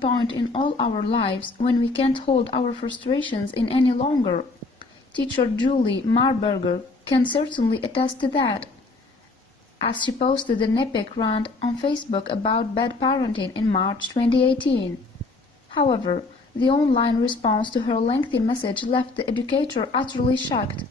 point in all our lives when we can't hold our frustrations in any longer. Teacher Julie Marburger can certainly attest to that, as she posted an epic rant on Facebook about bad parenting in March 2018. However, the online response to her lengthy message left the educator utterly shocked.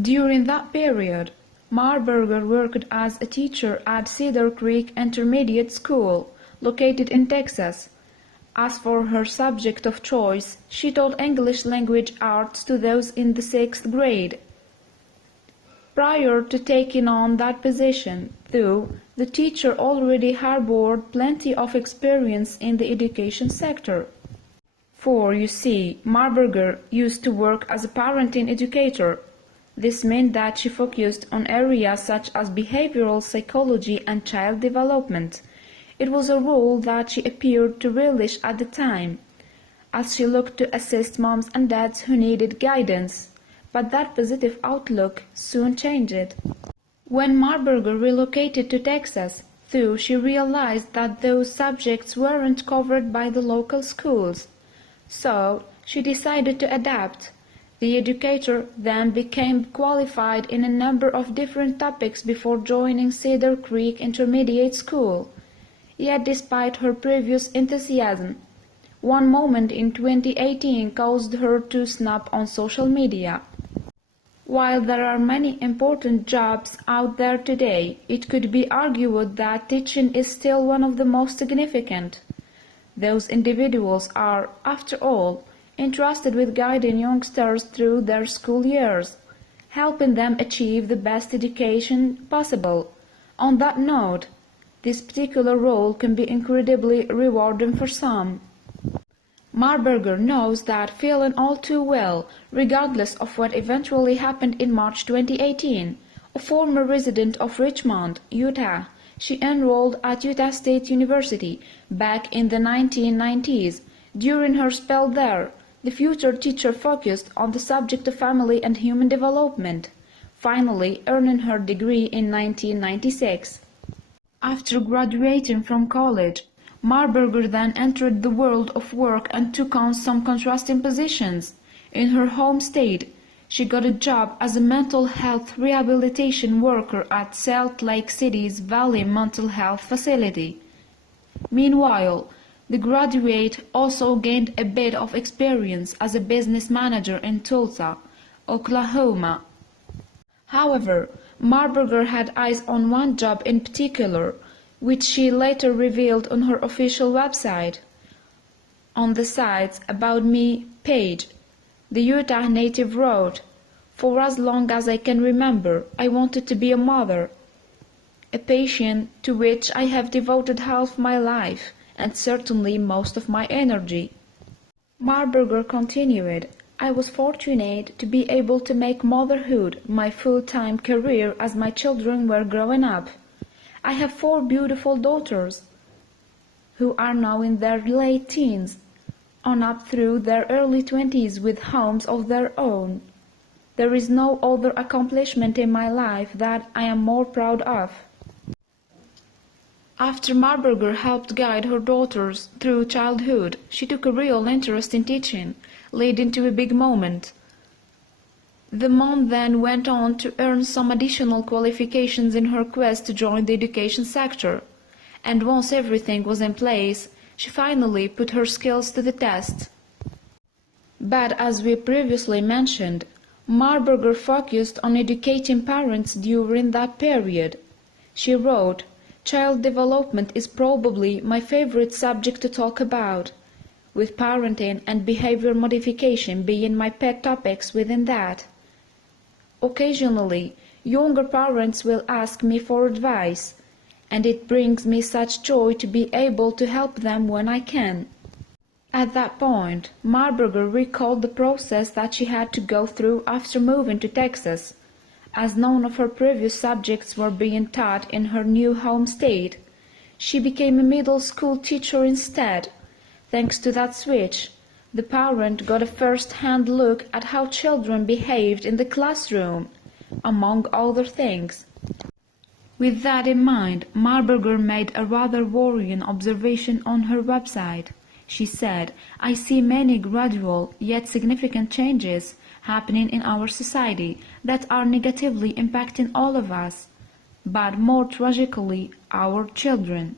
During that period, Marburger worked as a teacher at Cedar Creek Intermediate School, located in Texas. As for her subject of choice, she taught English language arts to those in the 6th grade. Prior to taking on that position, though, the teacher already harbored plenty of experience in the education sector. For, you see, Marburger used to work as a parenting educator. This meant that she focused on areas such as behavioral psychology and child development. It was a role that she appeared to relish at the time, as she looked to assist moms and dads who needed guidance. But that positive outlook soon changed. When Marburger relocated to Texas, though, she realized that those subjects weren't covered by the local schools. So, she decided to adapt. The educator then became qualified in a number of different topics before joining Cedar Creek Intermediate School. Yet despite her previous enthusiasm, one moment in 2018 caused her to snap on social media. While there are many important jobs out there today, it could be argued that teaching is still one of the most significant. Those individuals are, after all, entrusted with guiding youngsters through their school years, helping them achieve the best education possible. On that note, this particular role can be incredibly rewarding for some. Marburger knows that feeling all too well, regardless of what eventually happened in March 2018. A former resident of Richmond, Utah, she enrolled at Utah State University back in the 1990s. During her spell there, the future teacher focused on the subject of family and human development, finally earning her degree in 1996. After graduating from college, Marburger then entered the world of work and took on some contrasting positions. In her home state, she got a job as a mental health rehabilitation worker at Salt Lake City's Valley Mental Health Facility. Meanwhile, the graduate also gained a bit of experience as a business manager in Tulsa, Oklahoma. However, Marburger had eyes on one job in particular, which she later revealed on her official website. On the site's About Me page, the Utah native wrote, "For as long as I can remember, I wanted to be a mother, a passion to which I have devoted half my life, and certainly most of my energy." Marburger continued, "I was fortunate to be able to make motherhood my full-time career as my children were growing up. I have 4 beautiful daughters, who are now in their late teens, on up through their early 20s with homes of their own. There is no other accomplishment in my life that I am more proud of." After Marburger helped guide her daughters through childhood, she took a real interest in teaching, leading to a big moment. The mom then went on to earn some additional qualifications in her quest to join the education sector, and once everything was in place, she finally put her skills to the test. But as we previously mentioned, Marburger focused on educating parents during that period. She wrote, "Child development is probably my favorite subject to talk about, with parenting and behavior modification being my pet topics within that. Occasionally, younger parents will ask me for advice, and it brings me such joy to be able to help them when I can." At that point, Marburger recalled the process that she had to go through after moving to Texas, as none of her previous subjects were being taught in her new home state. She became a middle school teacher instead. Thanks to that switch, the parent got a first-hand look at how children behaved in the classroom, among other things. With that in mind, Marburger made a rather worrying observation on her website. She said, "I see many gradual yet significant changes happening in our society that are negatively impacting all of us, but more tragically our children.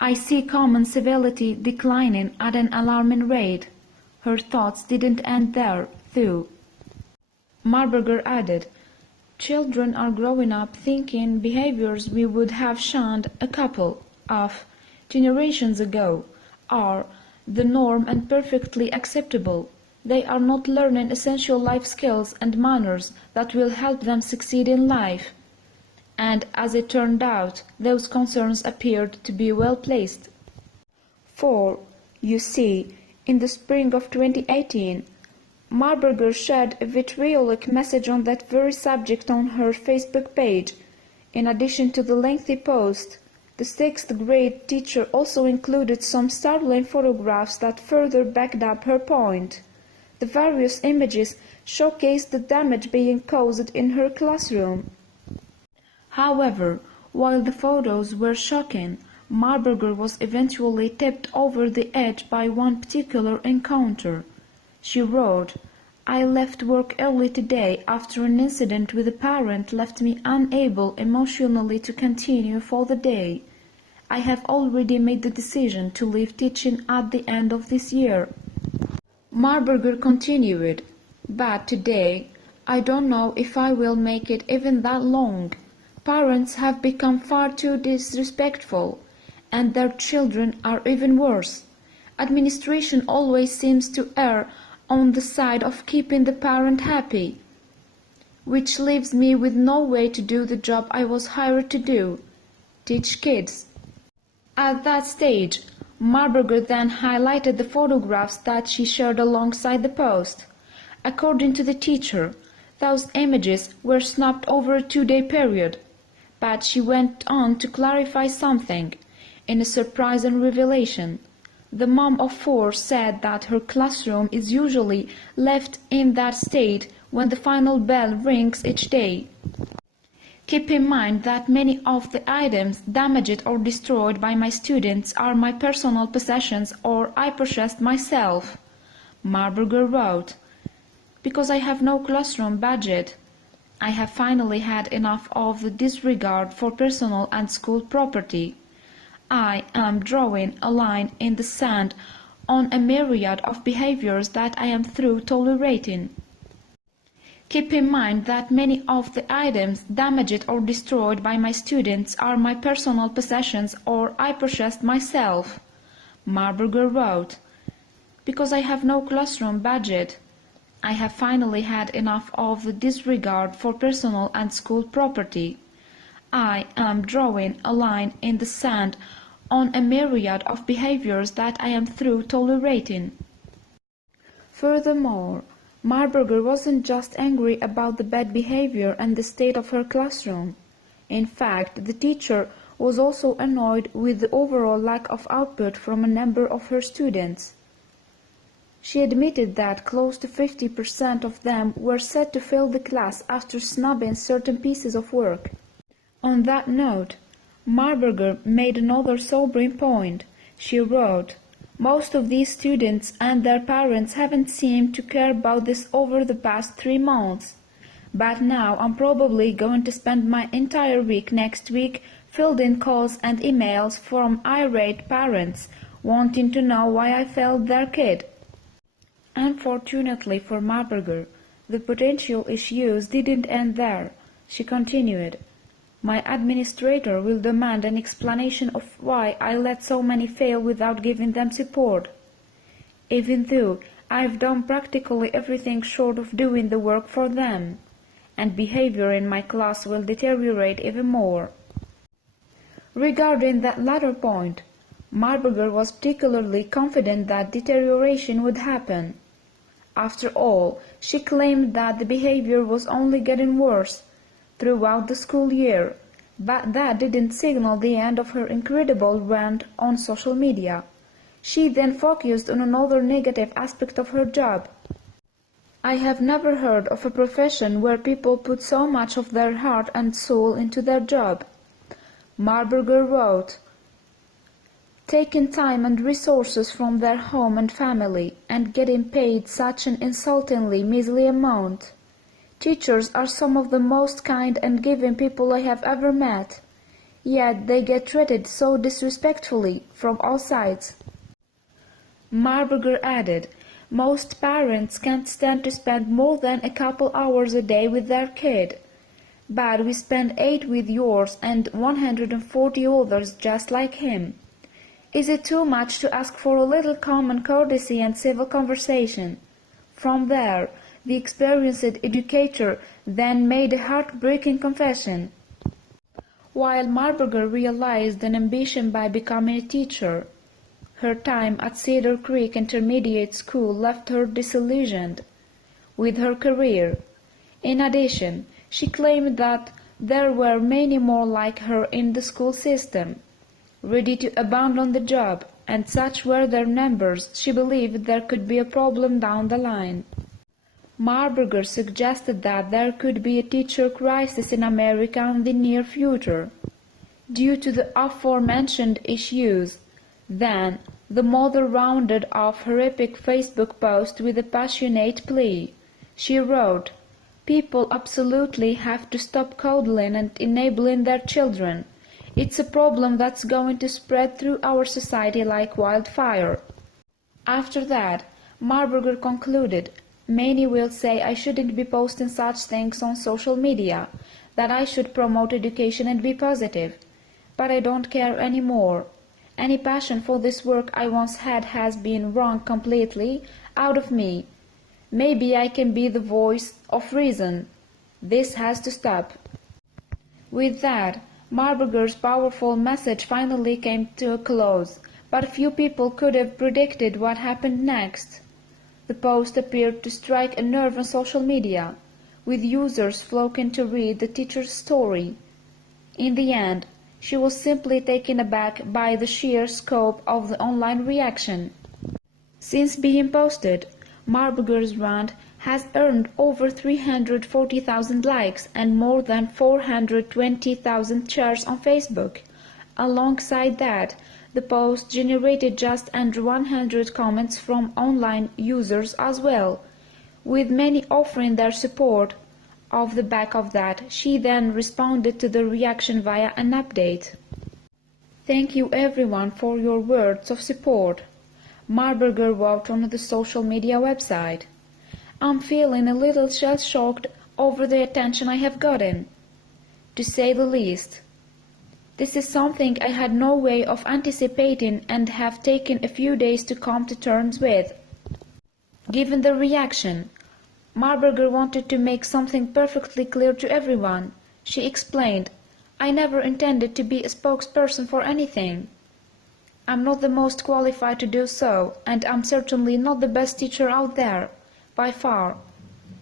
I see common civility declining at an alarming rate." Her thoughts didn't end there, though. Marburger added, "Children are growing up thinking behaviors we would have shunned a couple of generations ago are the norm and perfectly acceptable. They are not learning essential life skills and manners that will help them succeed in life." And as it turned out, those concerns appeared to be well placed. For, you see, in the spring of 2018, Marburger shared a vitriolic message on that very subject on her Facebook page. In addition to the lengthy post, the sixth-grade teacher also included some startling photographs that further backed up her point. The various images showcased the damage being caused in her classroom. However, while the photos were shocking, Marburger was eventually tipped over the edge by one particular encounter. She wrote, "I left work early today after an incident with a parent left me unable emotionally to continue for the day. I have already made the decision to leave teaching at the end of this year." Marburger continued, "But today, I don't know if I will make it even that long. Parents have become far too disrespectful, and their children are even worse. Administration always seems to err on the side of keeping the parent happy, which leaves me with no way to do the job I was hired to do, teach kids." At that stage, Marburger then highlighted the photographs that she shared alongside the post. According to the teacher, those images were snapped over a 2-day period, but she went on to clarify something, in a surprising revelation. The mom of 4 said that her classroom is usually left in that state when the final bell rings each day. "Keep in mind that many of the items damaged or destroyed by my students are my personal possessions or I purchased myself," Marburger wrote. "Because I have no classroom budget. I have finally had enough of the disregard for personal and school property. I am drawing a line in the sand on a myriad of behaviors that I am through tolerating. Keep in mind that many of the items damaged or destroyed by my students are my personal possessions or I purchased myself," Marburger wrote. "Because I have no classroom budget. I have finally had enough of the disregard for personal and school property. I am drawing a line in the sand on a myriad of behaviors that I am through tolerating." Furthermore, Marburger wasn't just angry about the bad behavior and the state of her classroom. In fact, the teacher was also annoyed with the overall lack of output from a number of her students. She admitted that close to 50% of them were set to fail the class after snubbing certain pieces of work. On that note, Marburger made another sobering point. She wrote, "Most of these students and their parents haven't seemed to care about this over the past 3 months. But now I'm probably going to spend my entire week next week fielding calls and emails from irate parents wanting to know why I failed their kid." Unfortunately for Marburger, the potential issues didn't end there. She continued, "My administrator will demand an explanation of why I let so many fail without giving them support. Even though I've done practically everything short of doing the work for them, and behavior in my class will deteriorate even more." Regarding that latter point, Marburger was particularly confident that deterioration would happen. After all, she claimed that the behavior was only getting worse throughout the school year, but that didn't signal the end of her incredible rant on social media. She then focused on another negative aspect of her job. I have never heard of a profession where people put so much of their heart and soul into their job. Marburger wrote, taking time and resources from their home and family and getting paid such an insultingly measly amount. Teachers are some of the most kind and giving people I have ever met, yet they get treated so disrespectfully from all sides. Marburger added, most parents can't stand to spend more than a couple hours a day with their kid, but we spend 8 with yours and 140 others just like him. Is it too much to ask for a little common courtesy and civil conversation? From there, the experienced educator then made a heartbreaking confession. While Marburger realized an ambition by becoming a teacher, her time at Cedar Creek Intermediate School left her disillusioned with her career. In addition, she claimed that there were many more like her in the school system, ready to abandon the job, and such were their numbers she believed there could be a problem down the line. Marburger suggested that there could be a teacher crisis in America in the near future, due to the aforementioned issues. Then, the mother rounded off her epic Facebook post with a passionate plea. She wrote, people absolutely have to stop coddling and enabling their children. It's a problem that's going to spread through our society like wildfire. After that, Marburger concluded, many will say I shouldn't be posting such things on social media, that I should promote education and be positive. But I don't care anymore. Any passion for this work I once had has been wrung completely out of me. Maybe I can be the voice of reason. This has to stop. With that, Marburger's powerful message finally came to a close, but few people could have predicted what happened next. The post appeared to strike a nerve on social media, with users flocking to read the teacher's story. In the end, she was simply taken aback by the sheer scope of the online reaction. Since being posted, Marburger's rant has earned over 340,000 likes and more than 420,000 shares on Facebook. Alongside that, the post generated just under 100 comments from online users as well, with many offering their support. Off the back of that, she then responded to the reaction via an update. Thank you everyone for your words of support, Marburger wrote on the social media website. I'm feeling a little shell-shocked over the attention I have gotten, to say the least. This is something I had no way of anticipating and have taken a few days to come to terms with. Given the reaction, Marburger wanted to make something perfectly clear to everyone. She explained, I never intended to be a spokesperson for anything. I'm not the most qualified to do so, and I'm certainly not the best teacher out there, by far.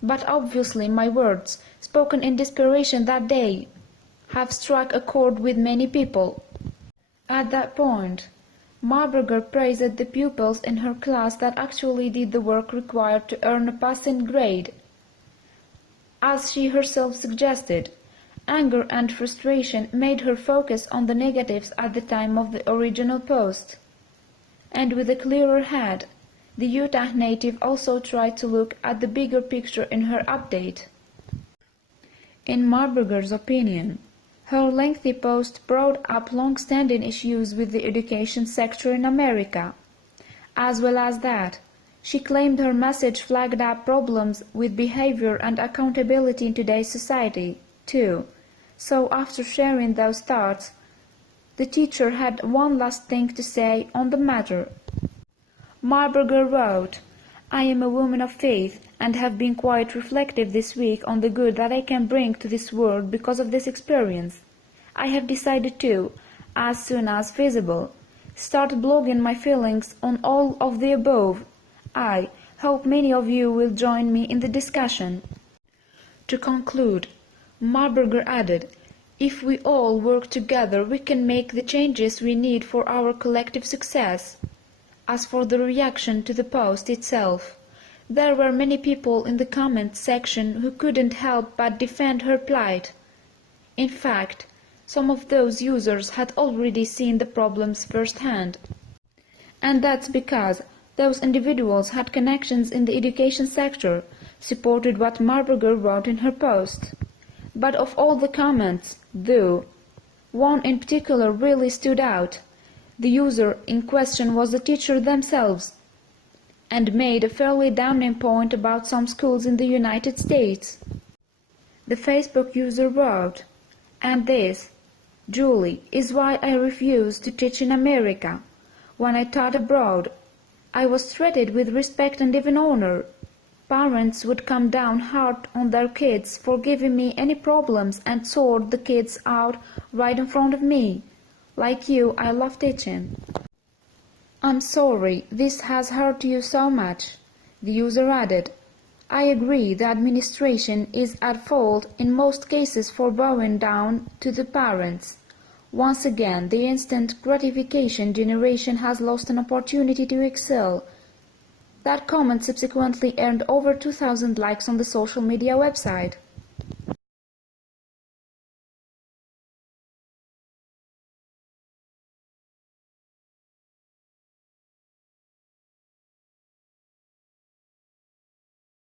But obviously my words, spoken in desperation that day, have struck a chord with many people. At that point, Marburger praised the pupils in her class that actually did the work required to earn a passing grade. As she herself suggested, anger and frustration made her focus on the negatives at the time of the original post. And with a clearer head, the Utah native also tried to look at the bigger picture in her update. In Marburger's opinion, her lengthy post brought up long-standing issues with the education sector in America. As well as that, she claimed her message flagged up problems with behavior and accountability in today's society, too. So after sharing those thoughts, the teacher had one last thing to say on the matter. Marburger wrote, I am a woman of faith and have been quite reflective this week on the good that I can bring to this world because of this experience. I have decided to, as soon as feasible, start blogging my feelings on all of the above. I hope many of you will join me in the discussion. To conclude, Marburger added, if we all work together, we can make the changes we need for our collective success. As for the reaction to the post itself, There were many people in the comments section who couldn't help but defend her plight. In fact, some of those users had already seen the problems firsthand. And that's because those individuals had connections in the education sector, supported what Marburger wrote in her post. But of all the comments, though, one in particular really stood out. The user in question was the teacher themselves, and made a fairly damning point about some schools in the United States. The Facebook user wrote, "And this, Julie, is why I refused to teach in America. When I taught abroad, I was treated with respect and even honor. Parents would come down hard on their kids for giving me any problems and sort the kids out right in front of me. Like you, I love teaching." "I'm sorry this has hurt you so much," the user added. "I agree the administration is at fault in most cases for bowing down to the parents. Once again, the instant gratification generation has lost an opportunity to excel." That comment subsequently earned over 2,000 likes on the social media website.